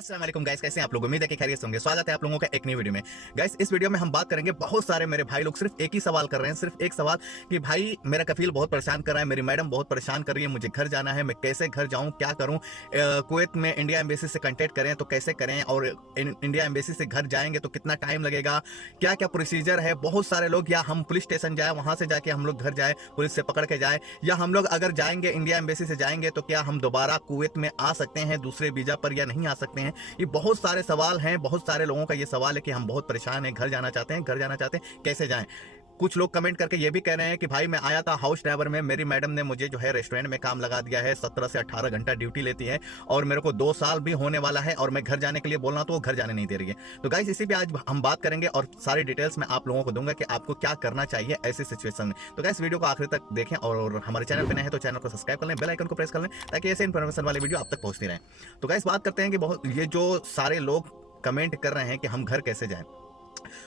अस्सलाम वालेकुम गाइस, कैसे हैं आप लोग? उम्मीद है कि खैरियत से होंगे। स्वागत है आप लोगों का एक नई वीडियो में। गाइस, इस वीडियो में हम बात करेंगे, बहुत सारे मेरे भाई लोग सिर्फ एक ही सवाल कर रहे हैं, सिर्फ एक सवाल कि भाई मेरा कफील बहुत परेशान कर रहा है, मेरी मैडम बहुत परेशान कर रही है, मुझे घर जाना है, मैं कैसे घर जाऊं, क्या करूं? कुवैत में इंडिया एम्बेसी से कांटेक्ट करें तो कैसे करें, और इंडिया एम्बेसी से घर जाएंगे तो कितना टाइम लगेगा, क्या क्या प्रोसीजर है? बहुत सारे लोग, या हम पुलिस स्टेशन जाए, वहां से जाके हम लोग घर जाए, पुलिस से पकड़ के जाए, या हम लोग अगर जाएंगे इंडिया एम्बेसी से जाएंगे तो क्या हम दोबारा कुवैत में आ सकते हैं दूसरे वीजा पर या नहीं आ सकते हैं? ये बहुत सारे सवाल हैं। बहुत सारे लोगों का ये सवाल है कि हम बहुत परेशान हैं, घर जाना चाहते हैं, घर जाना चाहते हैं, कैसे जाएं? कुछ लोग कमेंट करके ये भी कह रहे हैं कि भाई मैं आया था हाउस ड्राइवर में, मेरी मैडम ने मुझे जो है रेस्टोरेंट में काम लगा दिया है, 17 से 18 घंटा ड्यूटी लेती है और मेरे को 2 साल भी होने वाला है और मैं घर जाने के लिए बोल रहा हूं तो वो घर जाने नहीं दे रही है। तो गाइस, इसी पे आज हम बात करेंगे और सारी डिटेल्स मैं आप लोगों को दूंगा कि आपको क्या करना चाहिए ऐसी सिचुएशन में। तो गाइस, वीडियो को आखिर तक देखें और हमारे चैनल पर नए हैं तो चैनल को सब्सक्राइब कर लें, बेल आइकन को प्रेस कर लें ताकि ऐसे इन्फॉर्मेशन वाली वीडियो आप तक पहुंचती रहे। तो गाइस, बात करते हैं कि बहुत ये जो सारे लोग कमेंट कर रहे हैं कि हम घर कैसे जाएं।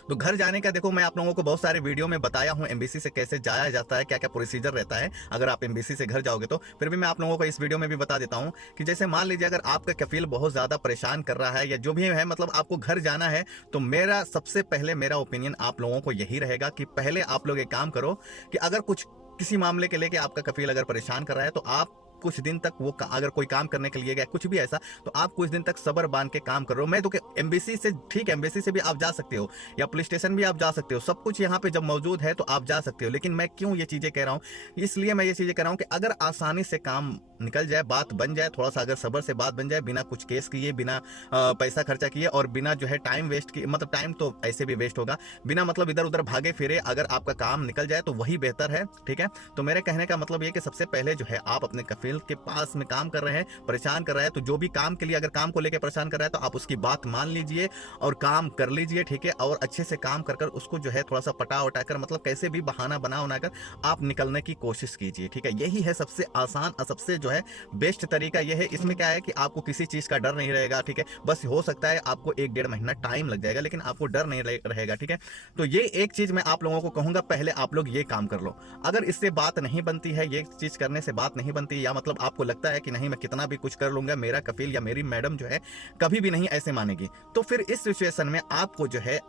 तो घर जाने का देखो, मैं आप लोगों को बहुत सारे वीडियो में बताया हूं एम्बेसी से कैसे जाया जाता है, क्या क्या प्रोसीजर रहता है अगर आप एम्बेसी से घर जाओगे तो। फिर भी मैं आप लोगों को इस वीडियो में भी बता देता हूं कि जैसे मान लीजिए अगर आपका कफील बहुत ज्यादा परेशान कर रहा है या जो भी है, मतलब आपको घर जाना है, तो मेरा सबसे पहले मेरा ओपिनियन आप लोगों को यही रहेगा कि पहले आप लोग एक काम करो कि अगर कुछ किसी मामले के लेके आपका कफील अगर परेशान कर रहा है तो आप कुछ दिन तक वो अगर कोई काम करने के लिए गया कुछ भी ऐसा, तो आप कुछ दिन तक सब्र बांध के काम कर रहे हो। मैं तो एम्बेसी से, ठीक है, एम्बेसी से भी आप जा सकते हो या पुलिस स्टेशन भी आप जा सकते हो, सब कुछ यहाँ पे जब मौजूद है तो आप जा सकते हो। लेकिन मैं क्यों ये चीजें कह रहा हूँ, इसलिए मैं ये चीजें कह रहा हूँ कि अगर आसानी से काम निकल जाए, बात बन जाए, थोड़ा सा अगर सब्र से बात बन जाए, बिना कुछ केस किए, बिना पैसा खर्चा किए और बिना जो है टाइम वेस्ट किए, मतलब टाइम तो ऐसे भी वेस्ट होगा, बिना मतलब इधर उधर भागे फिरे, अगर आपका काम निकल जाए तो वही बेहतर है। ठीक है, तो मेरे कहने का मतलब ये कि सबसे पहले जो है आप अपने कफील के पास में काम कर रहे हैं, परेशान कर रहा है, तो जो भी काम के लिए, अगर काम को लेकर परेशान कर रहा है तो आप उसकी बात मान लीजिए और काम कर लीजिए। ठीक है, और अच्छे से काम कर उसको जो है थोड़ा सा पटा उटा कर, मतलब कैसे भी बहाना बना कर आप निकलने की कोशिश कीजिए। ठीक है, यही है सबसे आसान और सबसे जो है बेस्ट तरीका। यह है, इसमें क्या है कि आपको किसी चीज का डर नहीं रहेगा। ठीक है, बस हो सकता है आपको 1-1.5 महीना टाइम लग जाएगा, लेकिन आपको डर नहीं रहेगा। ठीक है, तो ये एक चीज मैं आप लोगों को कहूंगा, पहले आप लोग ये काम कर लो। अगर इससे बात नहीं बनती है, ये चीज करने से बात नहीं बनती, या मतलब आपको लगता है कि नहीं मैं कितना भी कुछ कर लूंगा, मेरा कफील या मेरी मैडम जो है कभी भी नहीं ऐसे मानेगी, तो फिर इस सिचुएशन में आपको जो है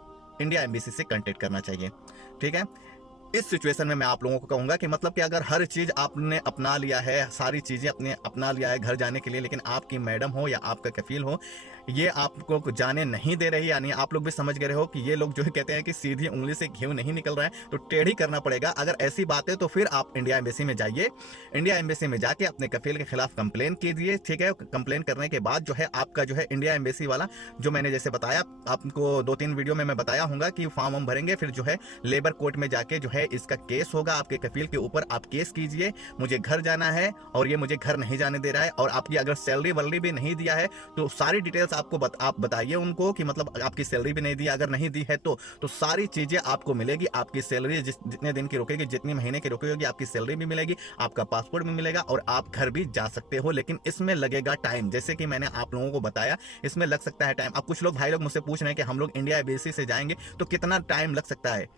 इंडिया एम्बेसी से कांटेक्ट करना चाहिए। ठीक है, इस सिचुएशन में मैं आप लोगों को कहूंगा कि मतलब कि अगर हर चीज आपने अपना लिया है, सारी चीजें अपने अपना लिया है घर जाने के लिए, लेकिन आपकी मैडम हो या आपका कफील हो ये आपको जाने नहीं दे रही, यानी आप लोग भी समझ गए हो कि ये लोग जो है कहते हैं कि सीधी उंगली से घी नहीं निकल रहा है, तो टेढ़ी करना पड़ेगा। अगर ऐसी बात है तो फिर आप इंडिया एम्बेसी में जाइए, इंडिया एम्बेसी में जाके अपने कफील के खिलाफ कंप्लेन कीजिए। ठीक है, कंप्लेन करने के बाद जो है आपका जो है इंडिया एम्बेसी वाला, जो मैंने जैसे बताया आपको 2-3 वीडियो में मैं बताया हूँ कि फॉर्म हम भरेंगे, फिर जो है लेबर कोर्ट में जाके जो है इसका केस होगा आपके कफील के ऊपर। आप केस कीजिए, मुझे घर जाना है और ये मुझे घर नहीं जाने दे रहा है, और आपकी अगर सैलरी वैलरी भी नहीं दिया है तो सारी डिटेल्स आपको आप बताइए उनको कि मतलब आपकी सैलरी भी नहीं दी, अगर नहीं दी है तो सारी चीजें आपको मिलेगी। आपकी सैलरी जितने दिन की रुकेगी, जितनी महीने की रुकेगी, आपकी सैलरी भी मिलेगी, आपका पासपोर्ट भी मिलेगा और आप घर भी जा सकते हो। लेकिन इसमें लगेगा टाइम, जैसे कि मैंने आप लोगों को बताया, इसमें लग सकता है टाइम। अब कुछ लोग भाई लोग मुझसे पूछ रहे हैं कि हम लोग इंडिया एम्बेसी से जाएंगे तो कितना टाइम लग सकता है।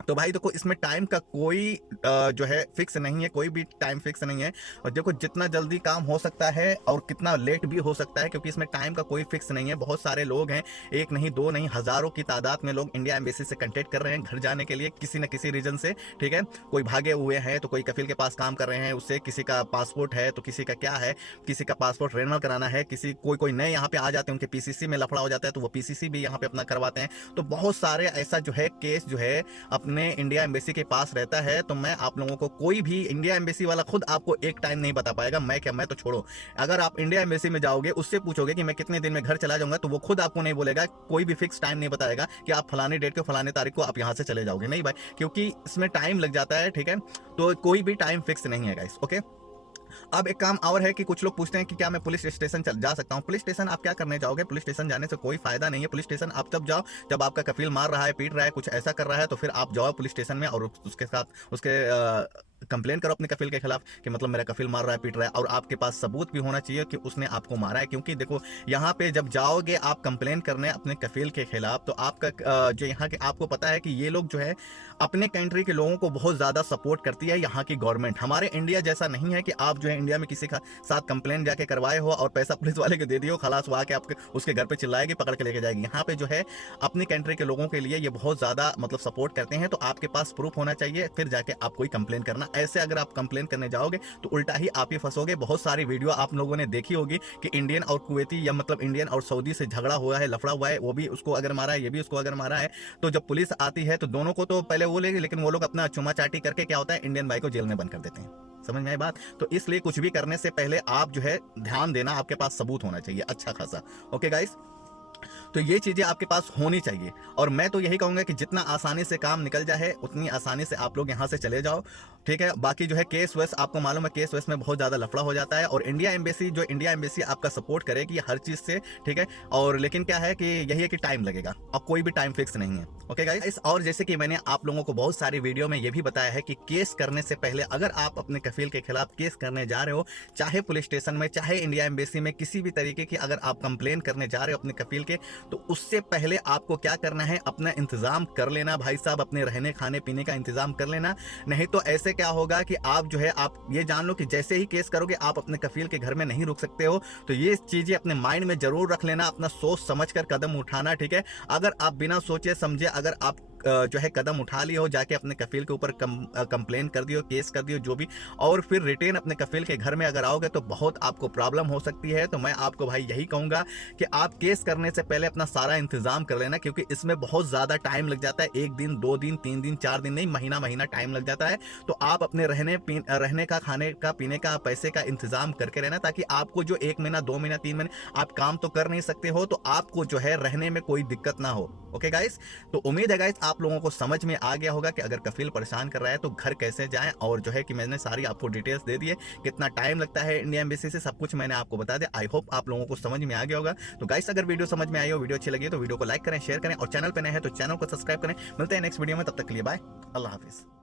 तो भाई देखो, इसमें टाइम का कोई जो है फिक्स नहीं है, कोई भी टाइम फिक्स नहीं है। और देखो, जितना जल्दी काम हो सकता है और कितना लेट भी हो सकता है, क्योंकि इसमें टाइम का कोई फिक्स नहीं है। बहुत सारे लोग हैं, एक नहीं दो नहीं, हजारों की तादाद में लोग इंडिया एम्बेसी से कांटेक्ट कर रहे हैं घर जाने के लिए किसी न किसी रीजन से। ठीक है, कोई भागे हुए हैं तो कोई कफील के पास काम कर रहे हैं, उससे किसी का पासपोर्ट है तो किसी का क्या है, किसी का पासपोर्ट रिन्यूअल कराना है, किसी कोई नए यहाँ पे आ जाते हैं, उनके पीसीसी में लफड़ा हो जाता है तो वो पीसीसी भी यहाँ पे अपना करवाते हैं। तो बहुत सारे ऐसा जो है केस जो है अपने इंडिया एम्बेसी के पास रहता है। तो मैं आप लोगों को, कोई भी इंडिया एम्बेसी वाला खुद आपको एक टाइम नहीं बता पाएगा। मैं तो छोड़ो, अगर आप इंडिया एम्बेसी में जाओगे, उससे पूछोगे कि मैं कितने दिन में घर चला जाऊंगा, तो वो खुद आपको नहीं बोलेगा, कोई भी फिक्स टाइम नहीं बताएगा कि आप फलाने डेट को, फलाने तारीख को आप यहां से चले जाओगे। नहीं भाई, क्योंकि इसमें टाइम लग जाता है। ठीक है, तो कोई भी टाइम फिक्स नहीं है गाइस। ओके, अब एक काम और है कि कुछ लोग पूछते हैं कि क्या मैं पुलिस स्टेशन जा सकता हूं। पुलिस स्टेशन आप क्या करने जाओगे? पुलिस स्टेशन जाने से कोई फायदा नहीं है। पुलिस स्टेशन आप तब जाओ जब आपका कफील मार रहा है, पीट रहा है, कुछ ऐसा कर रहा है, तो फिर आप जाओ पुलिस स्टेशन में और उसके साथ उसके कंप्लेन करो अपने कफील के खिलाफ कि मतलब मेरा कफील मार रहा है, पीट रहा है, और आपके पास सबूत भी होना चाहिए कि उसने आपको मारा है। क्योंकि देखो यहाँ पे जब जाओगे आप कंप्लेन करने अपने कफील के खिलाफ, तो आपका जो यहाँ के आपको पता है कि ये लोग जो है अपने कंट्री के लोगों को बहुत ज़्यादा सपोर्ट करती है यहाँ की गवर्नमेंट। हमारे इंडिया जैसा नहीं है कि आप जो है इंडिया में किसी का साथ कंप्लेन जाके करवाए हो और पैसा पुलिस वाले को दे दियो, खलास, वो आके आपके उसके घर पे चिल्लाएगी, पकड़ के लेके जाएगी। यहाँ पे जो है अपनी कंट्री के लोगों के लिए ये बहुत ज़्यादा मतलब सपोर्ट करते हैं। तो आपके पास प्रूफ होना चाहिए, फिर जाके आप कोई कंप्लेन करना। ऐसे अगर आप कंप्लेन करने जाओगे तो उल्टा ही आप ही फंसोगे। बहुत सारी वीडियो आप लोगों ने देखी होगी कि इंडियन और कुवैती या मतलब इंडियन और सऊदी से झगड़ा हुआ है, लफड़ा हुआ है, वो भी उसको अगर मारा है, ये भी उसको अगर मारा है, तो जब पुलिस आती है तो दोनों को तो पहले वो लेगी, लेकिन वो लोग अपना चुमा चाटी करके क्या होता है, इंडियन भाई को जेल में बंद कर देते हैं। समझ में आई बात? तो इसलिए कुछ भी करने से पहले आप जो है ध्यान देना, आपके पास सबूत होना चाहिए अच्छा खासा। ओके गाइस, तो ये चीजें आपके पास होनी चाहिए। और मैं तो यही कहूंगा कि जितना आसानी से काम निकल जाए उतनी आसानी से आप लोग यहाँ से चले जाओ, ठीक है। बाकी जो है केस वेस, आपको मालूम है केस वेस में बहुत ज्यादा लफड़ा हो जाता है, और इंडिया एम्बेसी आपका सपोर्ट करेगी हर चीज से, ठीक है। और लेकिन क्या है कि यही है कि टाइम लगेगा, और कोई भी टाइम फिक्स नहीं है। ओके गाइस, और जैसे कि मैंने आप लोगों को बहुत सारी वीडियो में ये भी बताया है कि केस करने से पहले अगर आप अपने कफील के खिलाफ केस करने जा रहे हो, चाहे पुलिस स्टेशन में, चाहे इंडिया एम्बेसी में, किसी भी तरीके की अगर आप कंप्लेन करने जा रहे हो अपने कफील के, तो उससे पहले आपको क्या करना है, अपना इंतजाम कर लेना भाई साहब, अपने रहने खाने पीने का इंतजाम कर लेना। नहीं तो ऐसे क्या होगा कि आप जो है, आप ये जान लो कि जैसे ही केस करोगे आप अपने कफील के घर में नहीं रुक सकते हो। तो ये चीजें अपने माइंड में जरूर रख लेना, अपना सोच समझ कर कदम उठाना, ठीक है। अगर आप बिना सोचे समझे अगर आप जो है कदम उठा लिया हो, जाके अपने कफील के ऊपर कंप्लेन कर दियो, केस कर दियो, जो भी, और फिर रिटेन अपने कफील के घर में अगर आओगे तो बहुत आपको प्रॉब्लम हो सकती है। तो मैं आपको भाई यही कहूंगा कि आप केस करने से पहले अपना सारा इंतजाम कर लेना, क्योंकि इसमें बहुत ज्यादा टाइम लग जाता है। 1 दिन 2 दिन 3 दिन 4 दिन नहीं, महीना टाइम लग जाता है। तो आप अपने रहने का, खाने का, पीने का, पैसे का इंतजाम करके रहना, ताकि आपको जो 1 महीना 2 महीना 3 महीने आप काम तो कर नहीं सकते हो, तो आपको जो है रहने में कोई दिक्कत ना हो। ओके गाइस, तो उम्मीद है गाइस आप लोगों को समझ में आ गया होगा कि अगर कफील परेशान कर रहा है तो घर कैसे जाएं, और जो है कि मैंने सारी आपको डिटेल्स दे दी है, कितना टाइम लगता है इंडिया एम्बेसी से, सब कुछ मैंने आपको बता दिया। आई होप आप लोगों को समझ में आ गया होगा। तो गाइस अगर वीडियो समझ में आई हो, वीडियो अच्छी लगी तो वीडियो को लाइक करें, शेयर करें, और चैनल पे नए हैं तो चैनल को सब्सक्राइब करें। मिलते हैं नेक्स्ट वीडियो में, तब तक के लिए बाय, अल्लाह हाफिज।